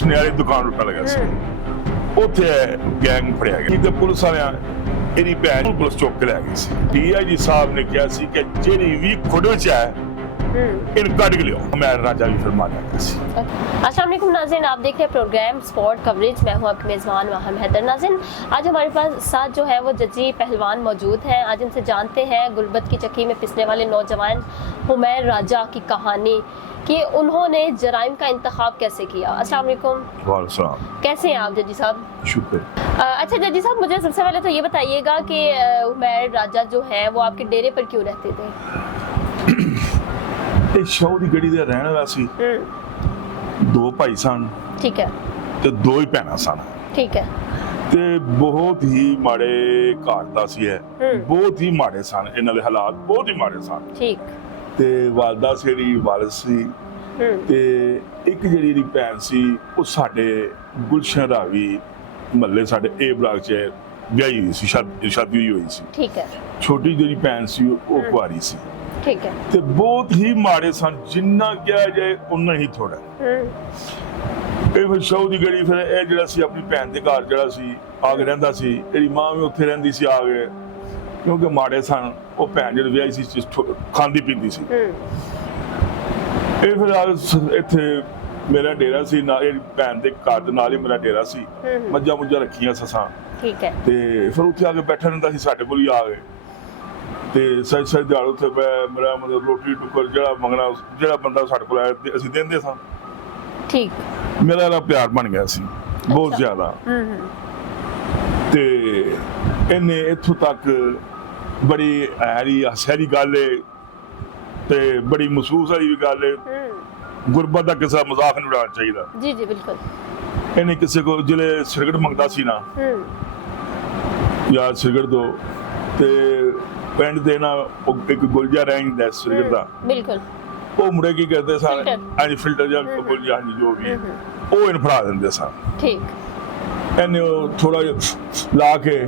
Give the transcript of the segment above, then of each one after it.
ਸੁਨਿਆਰੇ ਦੁਕਾਨ ਲੁੱਟਣ ਲੱਗਾ ਸੀ। ਉੱਥੇ ਗੈਂਗ ਫੜਿਆ ਗਿਆ ਤੇ ਪੁਲਿਸ ਵਾਲਿਆਂ ਇਹਦੀ ਭੈਣ ਨੂੰ ਪੁਲਿਸ ਚੁੱਕ ਕੇ ਲੈ ਗਈ ਸੀ। DIG ਸਾਹਿਬ ਨੇ ਕਿਹਾ ਸੀ ਕਿ ਜਿਹੜੀ ਵੀ ਖੁਦ ਵਿੱਚ ਹੈ इन कट लियो। मैं राजा भी फिल्म अस्सलाम वालेकुम नाज़रीन, आप देख रहे हैं प्रोग्राम स्पोर्ट कवरेज। मैं हूं आपकी मेज़बान वहाम हैदर। नाज़रीन, आज हमारे पास साथ जो है वो जजी पहलवान मौजूद हैं। आज इनसे जानते हैं गुर्बत की चक्की में पिसने वाले नौजवान हुमैर राजा की कहानी कि उन्होंने जराइम का इंतखाब कैसे किया। अस्सलाम वालेकुम, कैसे हैं आप जजी साहब? शुक्र। अच्छा जजी साहब, मुझे सबसे पहले तो ये बताइएगा कि हुमैर राजा जो है वो आपके डेरे पर क्यों रहते थे? ਸ਼ੌ ਦੀ ਗੜੀ ਦੇ ਰਹਿਣ ਵਾਲਾ ਸੀ। ਦੋ ਭਾਈ ਸਨ, ਠੀਕ ਹੈ, ਤੇ ਦੋ ਹੀ ਭੈਣਾਂ ਸਨ, ਠੀਕ ਹੈ, ਤੇ ਬਹੁਤ ਹੀ ਮਾੜੇ ਘਰ ਦਾ ਸੀ। ਬਹੁਤ ਹੀ ਮਾੜੇ ਸਨ, ਇਹਨਾਂ ਦੇ ਹਾਲਾਤ ਬਹੁਤ ਹੀ ਮਾੜੇ ਸਨ। ਠੀਕ। ਤੇ ਵਾਲਦਾ ਸੀ, ਵਾਲਿਦ ਸੀ, ਤੇ ਇੱਕ ਜਿਹੜੀ ਇਹਦੀ ਭੈਣ ਸੀ ਉਹ ਸਾਡੇ ਗੁਲਸ਼ਨ ਰਾਵੀ ਮਹੱਲੇ ਸਾਡੇ ਏ ਬਲਾਕ 'ਚ ਵਿਆਹੀ ਹੋਈ ਸੀ, ਸ਼ਾਦੀ ਹੋਈ ਸੀ। ਠੀਕ ਹੈ। ਛੋਟੀ ਜਿਹੜੀ ਭੈਣ ਸੀ ਉਹ ਕੁਆਰੀ ਸੀ। ਠੀਕ ਹੈ। ਤੇ ਬਹੁਤ ਹੀ ਮਾੜੇ ਸਨ, ਜਿੰਨਾ ਕਿਹਾ ਜਾਏ ਉਨਾ ਹੀ ਥੋੜਾ। ਇਹ ਫਿਰ ਸ਼ੌ ਦੀ ਗੜੀ, ਫਿਰ ਇਹ ਜਿਹੜਾ ਸੀ ਆਪਣੀ ਭੈਣ ਦੇ ਘਰ ਜਿਹੜਾ ਸੀ ਆ ਕੇ ਰਹਿੰਦਾ ਸੀ। ਇਹਦੀ ਮਾਂ ਵੀ ਉੱਥੇ ਰਹਿੰਦੀ ਸੀ ਆ ਕੇ, ਕਿਉਂਕਿ ਮਾੜੇ ਸਨ। ਉਹ ਭੈਣ ਜਿਹੜੀ ਵਿਆਹੀ ਸੀ ਖਾਂਦੀ ਪੀਂਦੀ ਸੀ। ਇਹ ਫਿਰ ਇੱਥੇ ਮੇਰਾ ਡੇਰਾ ਸੀ, ਨਾਲ ਇਹ ਭੈਣ ਦੇ ਘਰ ਦੇ ਨਾਲ ਹੀ ਮੇਰਾ ਡੇਰਾ ਸੀ। ਮੱਝਾਂ ਮੁੱਝਾਂ ਰੱਖੀਆਂ ਸੱਸਾਂ। ਠੀਕ ਹੈ। ਤੇ ਫਿਰ ਉੱਥੇ ਆ ਕੇ ਬੈਠਾ ਰਹਿੰਦਾ ਸੀ, ਸਾਡੇ ਕੋਲ ਹੀ ਆ ਗਏ। ਤੇ ਸਹੀ ਦਿਹਾੜ ਉੱਥੇ ਮੇਰਾ ਮਤਲਬ ਰੋਟੀ ਟੁੱਕਰ ਜਿਹੜਾ ਮੰਗਣਾ, ਜਿਹੜਾ ਬੰਦਾ ਸਾਡੇ ਕੋਲ ਆਇਆ ਅਸੀਂ ਦਿੰਦੇ ਸਾਂ। ਠੀਕ। ਮੇਰਾ ਇਹਦਾ ਪਿਆਰ ਬਣ ਗਿਆ ਸੀ ਬਹੁਤ ਜ਼ਿਆਦਾ। ਤੇ ਇਹਨੇ ਇੱਥੋਂ ਤੱਕ ਬੜੀ ਹਸੈਰੀ ਗੱਲ ਏ ਤੇ ਬੜੀ ਮਹਿਸੂਸ ਵਾਲੀ ਵੀ ਗੱਲ ਏ। ਗੁਰਬਤ ਦਾ ਕਿਸੇ ਮਜ਼ਾਕ ਨਹੀਂ ਉਡਾਉਣਾ ਚਾਹੀਦਾ। ਜੀ ਜੀ ਬਿਲਕੁਲ। ਇਹਨੇ ਕਿਸੇ ਕੋਲ ਜਿਹੜੇ ਸਿਰਗਟ ਮੰਗਦਾ ਸੀ ਨਾ, ਯਾਰ ਸਿਰਗਟ ਦੋ, ਤੇ ਪਿੰਡ ਦੇ ਨਾ ਇੱਕ ਗੁਲਜਾ ਰਹਿੰਦਾ ਸਿਰਗਟ ਦਾ, ਬਿਲਕੁਲ। ਉਹ ਮੁੰਡੇ ਕੀ ਕਰਦੇ ਸਨ, ਹਾਂਜੀ ਫਿਲਟਰ ਜਾਂ ਗੁਲਜਾ, ਹਾਂਜੀ ਜੋ ਵੀ, ਉਹ ਇਹਨੂੰ ਫੜਾ ਦਿੰਦੇ ਸਨ। ਠੀਕ। ਇਹਨੇ ਉਹ ਥੋੜਾ ਜਿਹਾ ਲਾ ਕੇ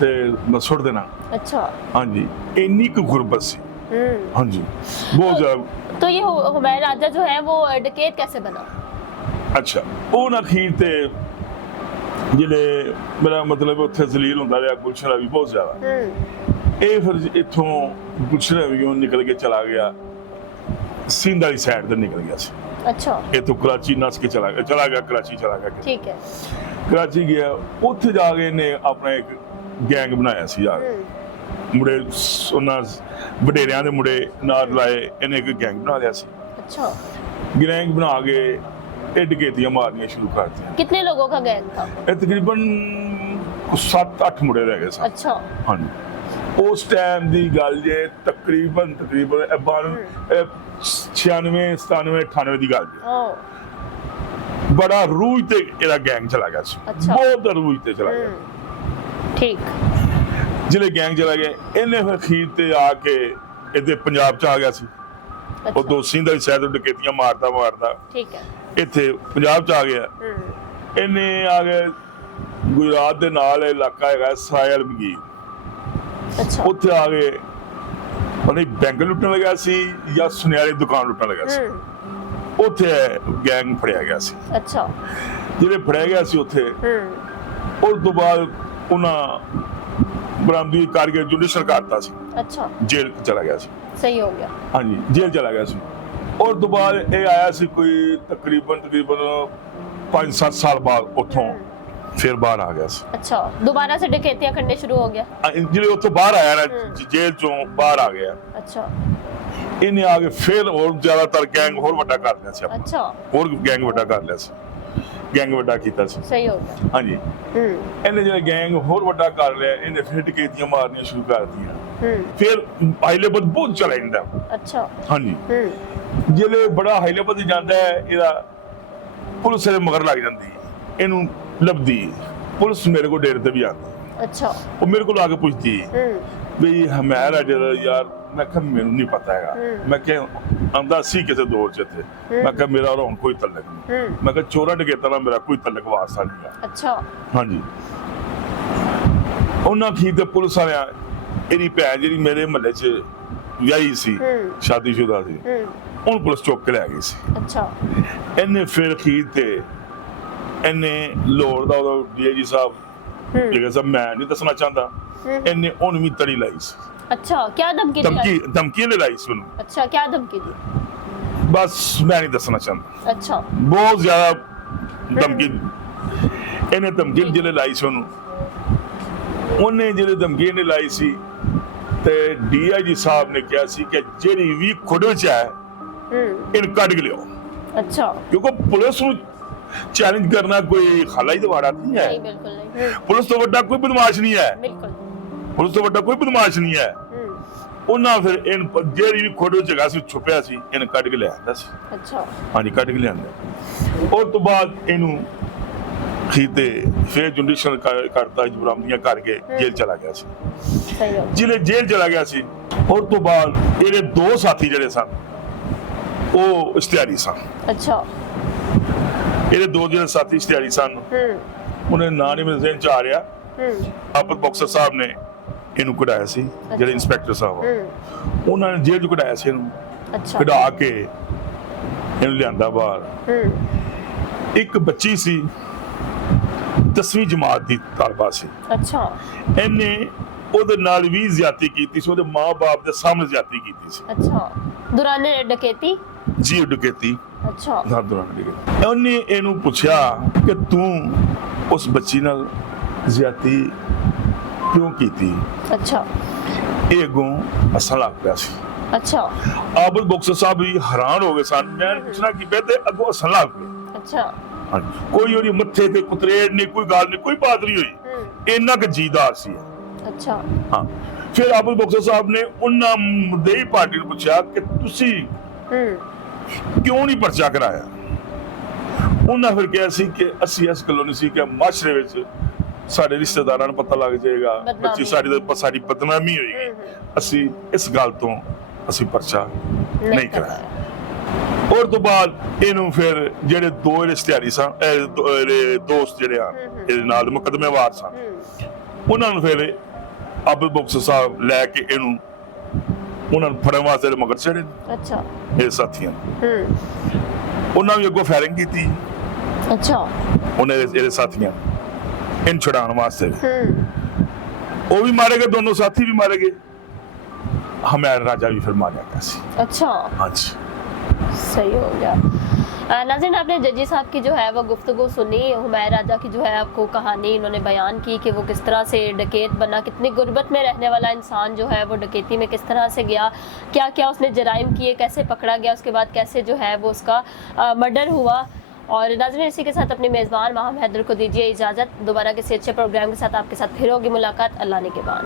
ਤੇ ਬਸ ਸੁੱਟ ਦੇਣਾ। ਅੱਛਾ। ਹਾਂਜੀ, ਇੰਨੀ ਕੁ ਗੁਰਬਤ ਸੀ। ਹਾਂਜੀ, ਬਹੁਤ ਜ਼ਿਆਦਾ। तो ये हुमैर राजा जो है वो डकैत कैसे बना? अच्छा, ਉਹ ਨਾ ਅਖੀਰ ਤੇ ਜਿਹੜੇ ਮੇਰਾ ਮਤਲਬ ਉੱਥੇ ਜ਼ਲੀਲ ਹੁੰਦਾ ਰਿਹਾ ਗੁਲਸ਼ਨ ਰਾਵੀ ਬਹੁਤ ਜ਼ਿਆਦਾ। ਇਹ ਫਿਰ ਇੱਥੋਂ ਗੁਲਸ਼ਨ ਰਾਵੀਓਂ ਨਿਕਲ ਕੇ ਚਲਾ ਗਿਆ ਸਿੰਧ ਵਾਲੀ ਸਾਈਡ ਤੇ ਨਿਕਲ ਗਿਆ ਸੀ। ਅੱਛਾ। ਇਹ ਤੋਂ ਕਰਾਚੀ ਨਸ ਕੇ ਚਲਾ ਗਿਆ ਕਰਾਚੀ ਚਲਾ ਗਿਆ। ਠੀਕ ਹੈ। ਕਰਾਚੀ ਗਿਆ, ਉੱਥੇ ਜਾ ਕੇ ਇਹਨੇ ਆਪਣਾ ਇੱਕ ਗੈਂਗ ਬਣਾਇਆ ਸੀ ਯਾਰ। ਮੁੰਡੇ ਉਹਨਾਂ ਵਡੇਰਿਆਂ ਦੇ ਮੁੰਡੇ ਨਾਲ ਲਾਏ, ਇਹਨੇ ਇੱਕ ਗੈਂਗ ਬਣਾ ਲਿਆ ਸੀ। ਅੱਛਾ। ਗੈਂਗ ਬਣਾ ਕੇ ਇਹ ਡਕੈਤੀਆਂ ਮਾਰਨੀਆਂ ਸ਼ੁਰੂ ਕਰ ਦਿੱਤੀਆਂ। ਕਿੰਨੇ ਲੋਗੋਂ ਦਾ ਗੈਂਗ था? ਇਹ ਤਕਰੀਬਨ 7-8 ਮੁੰਡੇ ਰਹਿ ਗਏ ਸਨ। ਅੱਛਾ। ਹਾਂਜੀ, ਉਸ ਟਾਈਮ ਦੀ ਗੱਲ ਜੇ ਤਕਰੀਬਨ 96, 97, 98 ਦੀ ਗੱਲ ਜੇ। ਬੜਾ ਰੂਜ ਤੇ ਇਹਦਾ ਗੈਂਗ ਚਲਾ ਗਿਆ ਸੀ। ਬਹੁਤ ਰੂਜ ਤੇ ਚਲਾ ਗਿਆ। ਠੀਕ। ਜਿਹੜੇ ਗੈਂਗ ਚਲਾ ਗਏ, ਇਹਨੇ ਫਿਰ ਅਖੀਰ ਤੇ ਆ ਕੇ ਇਹਦੇ ਪੰਜਾਬ ਚ ਆ ਗਿਆ ਸੀ। ਉਹ ਦੋ ਸਿੰਧ ਵਾਲੀ ਸਾਈਡ ਤੋਂ ਡਕੈਤੀਆਂ ਮਾਰਦਾ ਠੀਕ ਹੈ, ਇੱਥੇ ਪੰਜਾਬ ਚ ਆ ਗਿਆ। ਇਹਨੇ ਆ ਕੇ ਗੁਜਰਾਤ ਦੇ ਨਾਲ ਇਲਾਕਾ ਹੈਗਾ ਸਰਾਇਲ ਮਗੀਰ। ਅੱਛਾ। ਉੱਥੇ ਆ ਕੇ ਉਹਨੇ ਬੈਂਕ ਲੁੱਟਣ ਲੱਗਾ ਸੀ ਜਾਂ ਸੁਨਿਆਰੇ ਦੁਕਾਨ ਲੁੱਟਣ ਲੱਗਾ ਸੀ। ਉੱਥੇ ਗੈਂਗ ਫੜਿਆ ਗਿਆ ਸੀ। ਅੱਛਾ। ਜਿਹੜੇ ਫੜਿਆ ਗਿਆ ਸੀ ਉੱਥੇ, ਉਸ ਤੋਂ ਬਾਅਦ ਉਹਨਾਂ ਬਰਾਮਦੀ ਕਰਕੇ ਜੁਡੀਸ਼ਲ ਕਰਤਾ ਸੀ। ਅੱਛਾ। ਜੇਲ੍ਹ ਚਲਾ ਗਿਆ ਸੀ। ਸਹੀ ਹੋ ਗਿਆ। ਹਾਂਜੀ, ਜੇਲ੍ਹ ਚਲਾ ਗਿਆ ਸੀ। ਔਰ ਤੋਂ ਬਾਅਦ ਇਹ ਆਇਆ ਸੀ ਕੋਈ ਤਕਰੀਬਨ 5-7 ਸਾਲ ਬਾਅਦ ਉੱਥੋਂ ਫਿਰ ਬਾਹਰ ਆ ਗਿਆ ਸੀ। ਅੱਛਾ, ਦੁਬਾਰਾ ਸੇ ਡਕੈਤੀਆਂ ਕਰਨੇ ਸ਼ੁਰੂ ਹੋ ਗਿਆ। ਜਿਹੜੇ ਉੱਥੋਂ ਬਾਹਰ ਆਇਆ ਨਾ, ਜੇਲ੍ਹ ਚੋਂ ਬਾਹਰ ਆ ਗਿਆ। ਅੱਛਾ। ਇਹਨੇ ਆ ਕੇ ਫਿਰ ਹੋਰ ਜ਼ਿਆਦਾਤਰ ਗੈਂਗ ਹੋਰ ਵੱਡਾ ਕਰ ਲਿਆ ਸੀ। ਅੱਛਾ। ਹੋਰ ਗੈਂਗ ਵੱਡਾ ਕਰ ਲਿਆ ਸੀ, ਗੈਂਗ ਵੱਡਾ ਕੀਤਾ ਸੀ। ਸਹੀ ਹੋ ਗਿਆ। ਹਾਂਜੀ। ਇਹਨੇ ਜਿਹੜਾ ਗੈਂਗ ਹੋਰ ਵੱਡਾ ਕਰ ਲਿਆ, ਇਹਨੇ ਫਿਰ ਡਕੈਤੀਆਂ ਮਾਰਨੀਆਂ ਸ਼ੁਰੂ ਕਰ ਦਿੱਤੀਆਂ। ਫਿਰ ਹਾਈ ਲੈਵਲ ਬਹੁਤ ਚਲਾ ਜਾਂਦਾ। ਅੱਛਾ। ਹਾਂਜੀ। ਜਿਹੜੇ ਬੜਾ ਹਾਈ ਲੈਵਲ ਤੇ ਜਾਂਦਾ ਹੈ, ਇਹਦਾ ਪੁਲਿਸ ਦੇ ਮਗਰ ਲੱਗ ਜਾਂਦੀ, ਇਹਨੂੰ ਲੱਭਦੀ। ਪੁਲਿਸ ਮੇਰੇ ਕੋਲ ਡੇਰੇ ਤੇ ਵੀ ਆਉਂਦੀ। ਅੱਛਾ। ਉਹ ਮੇਰੇ ਕੋਲ ਆ ਕੇ ਪੁੱਛਦੀ ਵੀ ਹੁਮੈਰ ਰਾਜਾ ਯਾਰ। ਮੈਂ ਕਿਹਾ ਮੈਨੂੰ ਨਹੀਂ ਪਤਾ ਹੈਗਾ। ਮੈਂ ਕਿਹਾ ਆਂਦਾ ਸੀ ਕਿਸੇ ਦੌਰ ਚ ਇੱਥੇ। ਮੈਂ ਕਿਹਾ ਮੇਰਾ ਹੁਣ ਕੋਈ ਤਲਕ ਨਹੀਂ। ਮੈਂ ਕਿਹਾ ਚੋਰਾਂ ਡਕੈਤਾਂ ਨਾਲ ਮੇਰਾ ਕੋਈ ਤਲਕ ਵਾਸਤਾ ਨਹੀਂ। ਅੱਛਾ। ਹਾਂਜੀ। ਉਹਨਾਂ ਅਖੀਰ ਤੇ ਪੁਲਿਸ ਵਾਲਿਆਂ ਇਹਦੀ ਭੈਣ ਜਿਹੜੀ ਮੇਰੇ ਮਹੱਲੇ ਚ ਵਿਆਹੀ ਸੀ, ਸ਼ਾਦੀशुदा ਸੀ, ਉਹਨੂੰ ਪੁਲਿਸ ਚੁੱਕ ਕੇ ਲੈ ਗਈ ਸੀ। ਅੱਛਾ। ਇਹਨੇ ਫਿਰ ਅਖੀਰ ਤੇ ਇਹਨੇ ਲਾਹੌਰ ਦਾ ਉਦੋਂ ਡੀਆਈਜੀ ਸਾਹਿਬ ਜਿਹੜਾ ਸਭ ਮੈਂ ਨਹੀਂ ਦੱਸਣਾ ਚਾਹੁੰਦਾ, ਇਹਨੇ ਉਹਨੂੰ ਵੀ ਤੜੀ ਲਾਈ ਸੀ। अच्छा क्या धमकी दी? ਧਮਕੀ ਲਾਈ ਸੀ ਉਹਨੂੰ। अच्छा क्या धमकी दी? ਬਸ ਮੈਂ ਨਹੀਂ ਦੱਸਣਾ ਚਾਹੁੰਦਾ। अच्छा ਬਹੁਤ ਜ਼ਿਆਦਾ ਧਮਕੀ ਇਹਨੇ ਧਮਕੀ ਜਿਹੜੇ ਲਾਈ ਸੀ ਉਹਨੂੰ, ਉਹਨੇ ਜਿਹੜੇ ਧਮਕੀ ਇਹਨੇ ਲਾਈ ਸੀ ਤੇ ਡੀਆਈਜੀ ਸਾਹਿਬ ਨੇ ਕਿਹਾ ਸੀ ਕਿ ਜਿਹੜੀ ਵੀ ਖੁੱਡ ਵਿੱਚ ਹੈ ਇਹਨੂੰ ਕੱਢ ਕੇ ਲਿਓ। अच्छा ਕਿਉਂਕਿ ਪੁਲਿਸ ਨੂੰ ਚੈਲੰਜ ਕਰਨਾ ਕੋਈ ਖਾਲਾ ਹੀ ਦਵਾੜਾ ਨਹੀਂ ਹੈ। नहीं बिल्कुल नहीं। ਪੁਲਿਸ ਤੋਂ ਵੱਡਾ ਕੋਈ ਬਦਮਾਸ਼ ਨਹੀਂ ਹੈ। बिल्कुल। ਪੁਲਿਸ ਤੋਂ ਵੱਡਾ ਕੋਈ ਬਦਮਾਸ਼ ਨਹੀਂ ਹੈ। ਉਹਨਾਂ ਫਿਰ ਜਿਹੜੀ ਵੀ ਖੁੱਡ ਵਿੱਚ ਹੈਗਾ ਸੀ ਛੁਪਿਆ ਸੀ, ਇਹਨੂੰ ਕੱਢ ਕੇ ਲਿਆਂਦਾ ਸੀ। अच्छा ਹਾਂਜੀ ਕੱਢ ਕੇ ਲਿਆਂਦਾ। ਉਸ ਤੋਂ ਬਾਅਦ ਇਹਨੂੰ ਖੀਤੇ ਫਿਰ ਜੁਡੀਸ਼ੀਅਲ ਕਰਤਾ ਬਰਾਮਦੀਆਂ ਕਰਕੇ ਜੇਲ੍ਹ ਚਲਾ ਗਿਆ ਸੀ। सही हो। ਜ਼ਿਲ੍ਹੇ ਜੇਲ੍ਹ ਚਲਾ ਗਿਆ ਸੀ। ਉਸ ਤੋਂ ਬਾਅਦ ਇਹਦੇ ਦੋ ਸਾਥੀ ਜਿਹੜੇ ਸਨ ਉਹ ਇਸ਼ਤਿਹਾਰੀ ਸਨ। अच्छा ਇਹਦੇ ਦੋ ਜਿਹੜੇ ਸਾਥੀ ਇਸ਼ਤਿਹਾਰੀ ਸਨ, ਉਹਨੇ ਨਾਂ ਨਹੀਂ ਮੇਰੇ ਜ਼ਿਹਨ ਚ ਆ ਰਿਹਾ। ਆਪਤ ਬੌਕਸਰ ਸਾਹਿਬ ਨੇ ਇਹਨੂੰ ਕਢਾਇਆ ਸੀ, ਜਿਹੜੇ ਇੰਸਪੈਕਟਰ ਸਾਹਿਬ ਉਹਨਾਂ ਨੇ ਜੇਲ੍ਹ ਚ ਕਢਾਇਆ ਸੀ ਇਹਨੂੰ। अच्छा ਕਢਾ ਕੇ ਇਹਨੂੰ ਲਿਆਂਦਾ ਬਾਹਰ। ਇੱਕ ਬੱਚੀ ਸੀ 10ਵੀਂ ਜਮਾਤ ਦੀ ਤਾਲਬਾ ਸੀ। अच्छा ਇਹਨੇ ਉਹਦੇ ਨਾਲ ਵੀ ਜ਼ਿਆਦਤੀ ਕੀਤੀ ਸੀ, ਉਹਦੇ ਮਾਂ-ਬਾਪ ਦੇ ਸਾਹਮਣੇ ਜ਼ਿਆਦਤੀ ਕੀਤੀ ਸੀ। अच्छा दुराने डकैती। ਜੀ ਡਕੈਤੀ अच्छा ਉਹਨੇ ਇਹਨੂੰ ਪੁੱਛਿਆ ਕਿ ਤੂੰ ਉਸ ਬੱਚੀ ਨਾਲ ਜ਼ਿਆਦਤੀ ਕਿਉਂ ਕੀਤੀ? अच्छा ਇਹ ਅੱਗੋਂ ਹੱਸਣ ਲੱਗ ਪਿਆ ਸੀ। अच्छा ਆਬਦ ਬੌਕਸਰ ਸਾਹਿਬ ਵੀ ਹੈਰਾਨ ਹੋ ਗਏ ਸਨ। ਮੈਂ ਪੁੱਛਣਾ ਕਿ ਬੇਟੇ ਅੱਗੋਂ ਹੱਸਣ ਲੱਗ ਪਏ। अच्छा ਕੋਈ ਉਹਦੀ ਮੱਥੇ ਤੇ ਕੁਤਰੇੜ ਨਹੀਂ, ਕੋਈ ਗੱਲ ਨਹੀਂ, ਕੋਈ ਬਾਤ ਨਹੀਂ ਹੋਈ। ਇੰਨਾ ਕੁ ਜੀਦਾਰ ਸੀ। अच्छा ਹਾਂ ਫਿਰ ਆਬਦ ਬੌਕਸਰ ਸਾਹਿਬ ਨੇ ਉਹਨਾਂ ਮੁੱਦਈ ਪਾਰਟੀ ਨੂੰ ਪੁੱਛਿਆ ਕਿ ਤੁਸੀਂ ਕਿਉਂ ਨਹੀਂ ਪਰਚਾ ਕਰਾਇਆ? ਉਹਨਾਂ ਫਿਰ ਕਿਹਾ ਸੀ ਕਿ ਅਸੀਂ ਇਸ ਗੱਲੋਂ ਨਹੀਂ ਸੀ ਕਿ ਮਾਸ਼ਰੇ ਵਿੱਚ ਸਾਡੇ ਰਿਸ਼ਤੇਦਾਰਾਂ ਨੂੰ ਪਤਾ ਲੱਗ ਜਾਏਗਾ, ਬੱਚੀ ਸਾਡੀ ਬਦਨਾਮੀ ਹੋਏਗੀ, ਅਸੀਂ ਇਸ ਗੱਲ ਤੋਂ ਅਸੀਂ ਪਰਚਾ ਨਹੀਂ ਕਰਾਇਆ। ਔਰ ਤੋਂ ਬਾਅਦ ਇਹਨੂੰ ਫਿਰ ਜਿਹੜੇ ਦੋ ਰਿਸ਼ਤੇਦਾਰੀ ਸਨ, ਦੋਸਤ ਜਿਹੜੇ ਆ ਇਹਦੇ ਨਾਲ ਮੁਕੱਦਮੇਵਾਰ ਸਨ, ਉਹਨਾਂ ਨੂੰ ਫਿਰ ਆਬਦ ਬੌਕਸਰ ਸਾਹਿਬ ਲੈ ਕੇ ਇਹਨੂੰ ਉਹਨਾਂ ਨੂੰ ਫੜਨ ਵਾਸਤੇ ਮਗਰ ਚੜੇ। अच्छा ਇਹ ਸਾਥੀਆਂ ਉਹਨਾਂ ਵੀ ਅੱਗੋਂ ਫਾਇਰਿੰਗ ਕੀਤੀ। अच्छा ਉਹਨੇ ਇਹਦੇ ਸਾਥੀਆਂ ਇਹਨੂੰ ਛੁਡਾਉਣ ਵਾਸਤੇ ਉਹ ਵੀ ਮਾਰੇ ਗਏ, ਦੋਨੋਂ ਸਾਥੀ ਵੀ ਮਾਰੇ ਗਏ। ਹਮੈਰ ਰਾਜਾ भी फिर मारा गया ਸੀ। अच्छा हाँ जी सही हो गया। नाज़रीन आपने जजी साहब की जो है वो गुफ्तगू सुनी, हुमायूं राजा की जो है आपको कहानी इन्होंने बयान की कि वो किस तरह से डकैत बना, कितनी गुर्बत में रहने वाला इंसान जो है वो डकैती में किस तरह से गया, क्या क्या उसने जराइम किए, कैसे पकड़ा गया, उसके बाद कैसे जो है वो उसका मर्डर हुआ। और नाज़रीन इसी के साथ अपने मेज़बान माहम हैदर को दीजिए इजाज़त। दोबारा किसी अच्छे प्रोग्राम के साथ आपके साथ फिर होगी मुलाकात। अल्लाह ने के बाद।